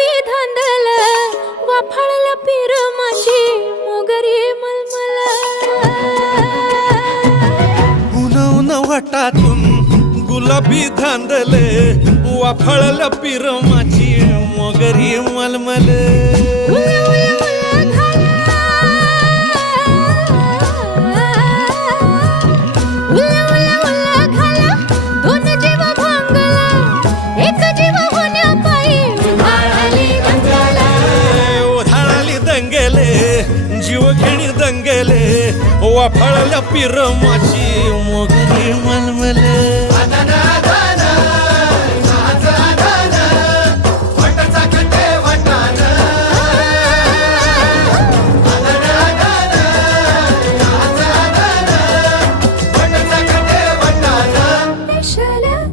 गुलाबी धांदल वाफाळल्या पिरमाची मोगरी मलमल उन उन वाटातून गुलाबी धांदले वाफाळल्या पिरमाची मोगरी मलमल जीवघेणी दंगेले वाफाळल्या पिरमाची मोगरी मलमल